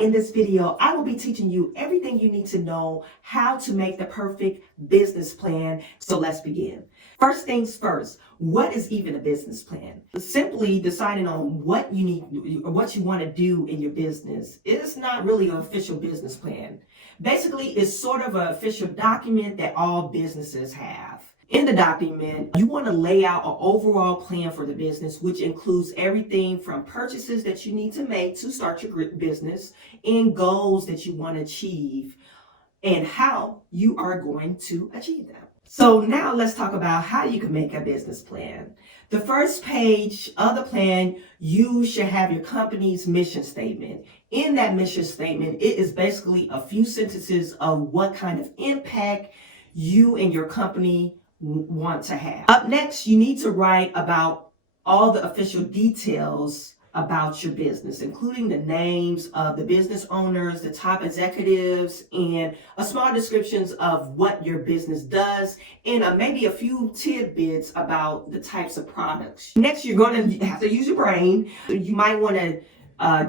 In this video, I will be teaching you everything you need to know how to make the perfect business plan. So let's begin. First things first, what is even a business plan? Simply deciding on what you need, what you want to do in your business. It's not really an official business plan. Basically, it's sort of an official document that all businesses have. In the document, you want to lay out an overall plan for the business, which includes everything from purchases that you need to make to start your business and goals that you want to achieve and how you are going to achieve them. So now let's talk about how you can make a business plan. The first page of the plan, you should have your company's mission statement. In that mission statement, it is basically a few sentences of what kind of impact you and your company want to have. Up next, you need to write about all the official details about your business, including the names of the business owners, the top executives, and a small descriptions of what your business does, and maybe a few tidbits about the types of products. Next, you're going to have to use your brain. You might want to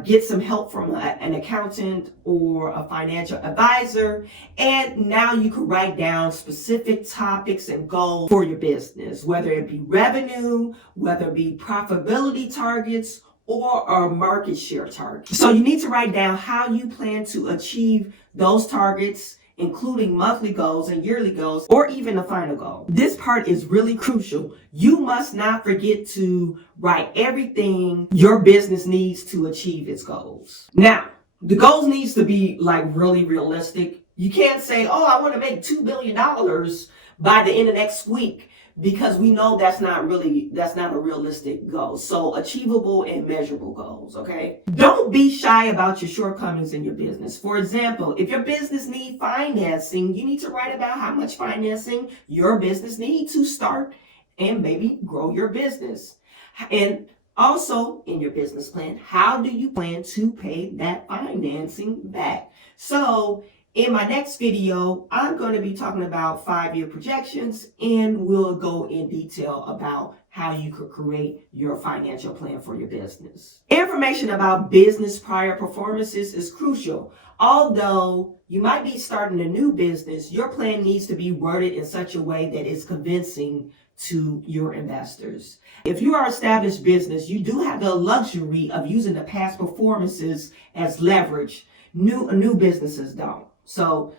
get some help from an accountant or a financial advisor. And now you can write down specific topics and goals for your business, whether it be revenue, whether it be profitability targets, or a market share target. So you need to write down how you plan to achieve those targets, including monthly goals and yearly goals, or even the final goal. This part is really crucial. You must not forget to write everything your business needs to achieve its goals. Now, the goals needs to be like really realistic. You can't say, oh, I want to make $2 billion by the end of next week, because we know that's not a realistic goal. So achievable and measurable goals, okay? Don't be shy about your shortcomings in your business. For example, if your business needs financing, you need to write about how much financing your business needs to start and maybe grow your business. And also in your business plan, how do you plan to pay that financing back? So in my next video, I'm going to be talking about 5-year projections, and we'll go in detail about how you could create your financial plan for your business. Information about business prior performances is crucial. Although you might be starting a new business, your plan needs to be worded in such a way that is convincing to your investors. If you are an established business, you do have the luxury of using the past performances as leverage. New businesses don't. So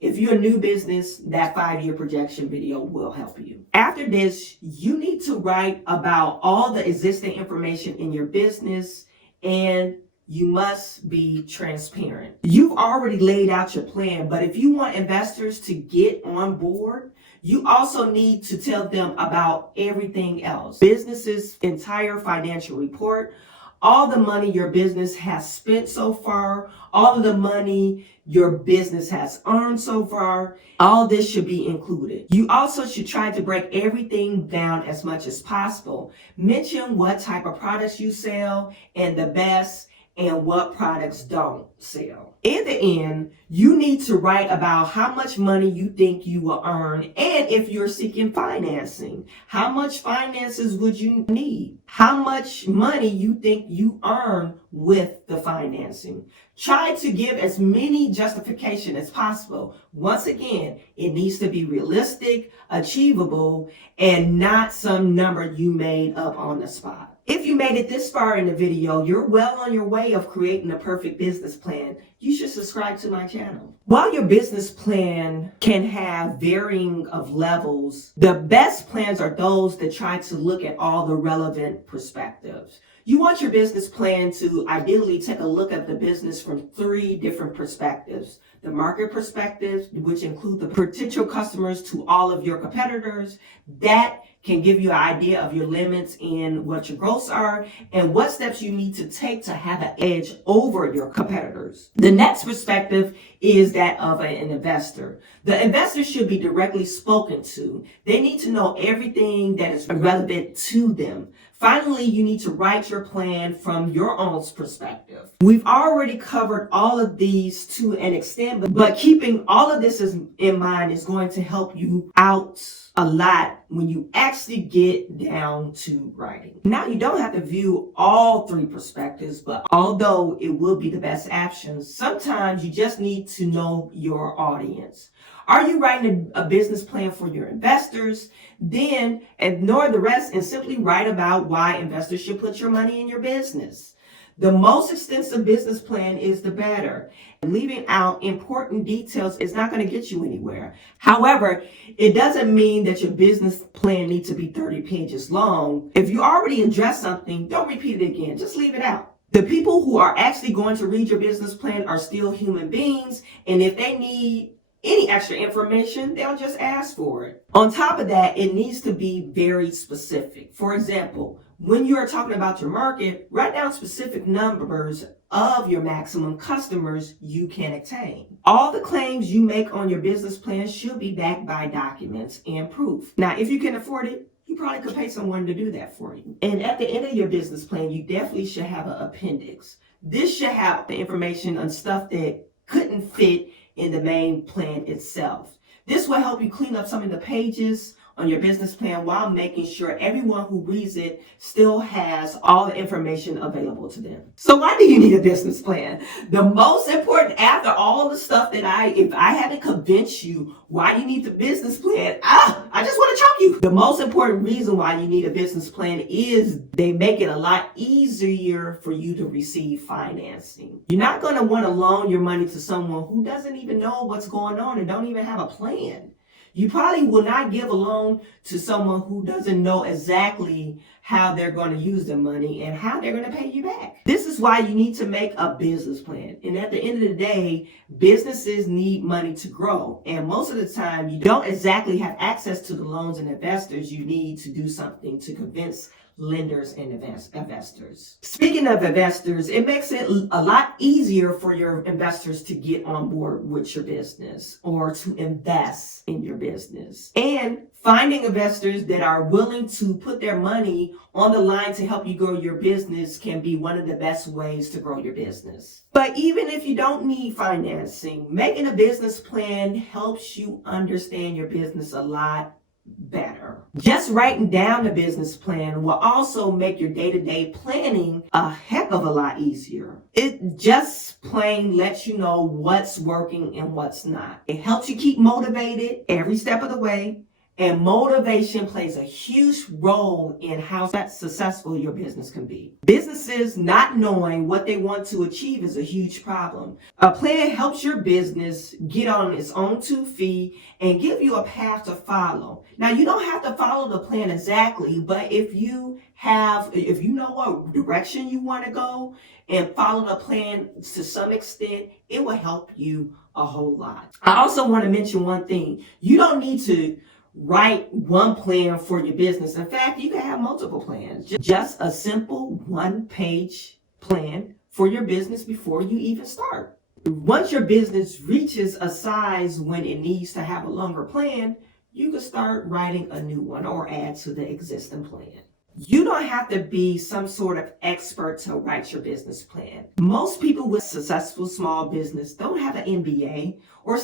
if you're a new business, that 5-year projection video will help you. After this, you need to write about all the existing information in your business, and you must be transparent. You've already laid out your plan, but if you want investors to get on board, you also need to tell them about everything else. Business's entire financial report, all the money your business has spent so far, all of the money your business has earned so far, all this should be included. You also should try to break everything down as much as possible. Mention what type of products you sell and the best, and what products don't sell. In the end, you need to write about how much money you think you will earn, and if you're seeking financing, how much finances would you need? How much money you think you earn with the financing. Try to give as many justification as possible. Once again, it needs to be realistic, achievable, and not some number you made up on the spot. If you made it this far in the video, you're well on your way of creating a perfect business plan. You should subscribe to my channel. While your business plan can have varying of levels, the best plans are those that try to look at all the relevant perspectives. You want your business plan to ideally take a look at the business from 3 different perspectives. The market perspective, which include the potential customers to all of your competitors. That can give you an idea of your limits and what your growths are and what steps you need to take to have an edge over your competitors. The next perspective is that of an investor. The investor should be directly spoken to. They need to know everything that is relevant to them. Finally, you need to write your plan from your own perspective. We've already covered all of these to an extent, but keeping all of this in mind is going to help you out a lot when you actually get down to writing. Now, you don't have to view all three perspectives, but although it will be the best option, sometimes you just need to know your audience. Are you writing a business plan for your investors? Then ignore the rest and simply write about why investors should put your money in your business. The most extensive business plan is the better. Leaving out important details is not going to get you anywhere. However, it doesn't mean that your business plan needs to be 30 pages long. If you already addressed something, don't repeat it again. Just leave it out. The people who are actually going to read your business plan are still human beings, and if they need any extra information, they'll just ask for it. On top of that, it needs to be very specific. For example, when you are talking about your market, write down specific numbers of your maximum customers you can attain. All the claims you make on your business plan should be backed by documents and proof. Now, if you can afford it, you probably could pay someone to do that for you. And at the end of your business plan, you definitely should have an appendix. This should have the information on stuff that couldn't fit in the main plan itself. This will help you clean up some of the pages on your business plan while making sure everyone who reads it still has all the information available to them. So why do you need a business plan? The most important, after all the stuff that if I had to convince you why you need the business plan, I just want to choke you. The most important reason why you need a business plan is they make it a lot easier for you to receive financing. You're not going to want to loan your money to someone who doesn't even know what's going on and don't even have a plan. You probably will not give a loan to someone who doesn't know exactly how they're going to use their money and how they're going to pay you back. This is why you need to make a business plan. And at the end of the day, businesses need money to grow. And most of the time, you don't exactly have access to the loans and investors you need to do something to convince lenders and investors. Speaking of investors, it makes it a lot easier for your investors to get on board with your business or to invest in your business. And finding investors that are willing to put their money on the line to help you grow your business can be one of the best ways to grow your business. But even if you don't need financing, making a business plan helps you understand your business a lot better. Just writing down the business plan will also make your day-to-day planning a heck of a lot easier. It just plain lets you know what's working and what's not. It helps you keep motivated every step of the way. And motivation plays a huge role in how successful your business can be. Businesses not knowing what they want to achieve is a huge problem. A plan helps your business get on its own 2 feet and give you a path to follow. Now, you don't have to follow the plan exactly, but if you know what direction you want to go and follow the plan to some extent, it will help you a whole lot. I also want to mention one thing. You don't need to write one plan for your business. In fact, you can have multiple plans. Just a simple 1-page plan for your business before you even start. Once your business reaches a size when it needs to have a longer plan, you can start writing a new one or add to the existing plan. You don't have to be some sort of expert to write your business plan. Most people with successful small business don't have an MBA, or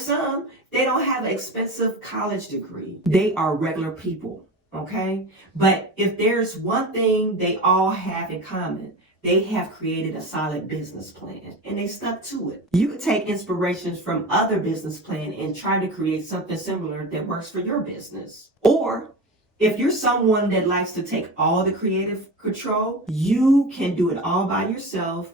they don't have an expensive college degree. They are regular people, okay? But if there's one thing they all have in common, they have created a solid business plan and they stuck to it. You can take inspirations from other business plans and try to create something similar that works for your business. Or if you're someone that likes to take all the creative control, you can do it all by yourself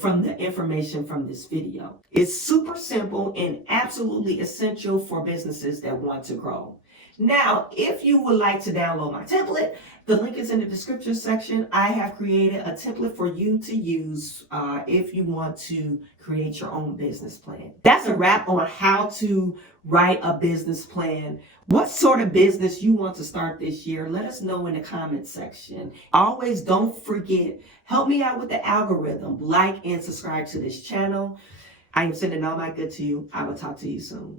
from the information from this video. It's super simple and absolutely essential for businesses that want to grow. Now, if you would like to download my template, the link is in the description section. I have created a template for you to use if you want to create your own business plan. That's a wrap on how to write a business plan. What sort of business you want to start this year? Let us know in the comment section. Always don't forget, help me out with the algorithm. Like and subscribe to this channel. I am sending all my good to you. I will talk to you soon.